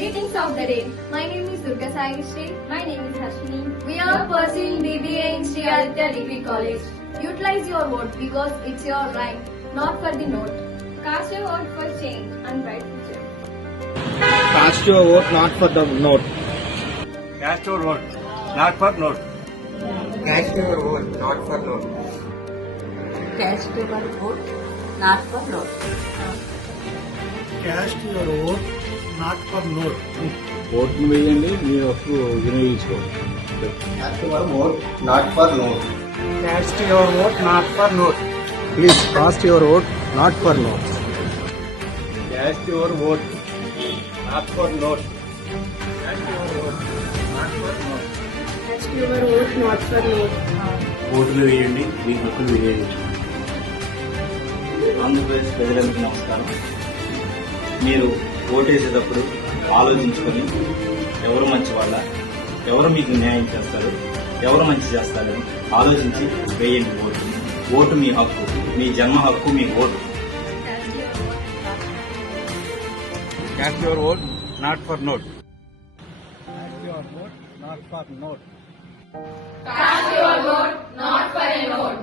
Greetings of the day. My name is Durga Sagishree. My name is Harshini. We are pursuing BBA in Sri Aditya Degree College. Utilize your vote because it's your right, not for the note. Cast your vote for change and bright future. Cast your vote not for the note. Cast your vote, not for note. Cast your vote not for note. Cast your vote, not for note. Cast your vote, not for note. ఓటును వేయండి, మీ హక్కు వినియోగించుకోండి. Cast your vote not for note. Cast your vote, not for note. Please cast your vote not for note. Cast your vote, not for note. Cast your vote, not for note. Cast your vote not for note. ఓటును వేయండి, మీ హక్కును వినియోగించుకోండి. ఆంధ్రప్రదేశ్ ప్రజలందరికీ నమస్కారం. మీరు ఓటేసేటప్పుడు ఆలోచించుకొని ఎవరు మంచి వాళ్ళ, ఎవరు మీకు న్యాయం చేస్తారు, ఎవరు మంచి చేస్తారని ఆలోచించి వేయండి ఓటు. ఓటు మీ హక్కు, మీ జన్మ హక్కు, మీ vote. Cast your vote, not for note. Cast your vote, not for note. Cast your vote not for a note.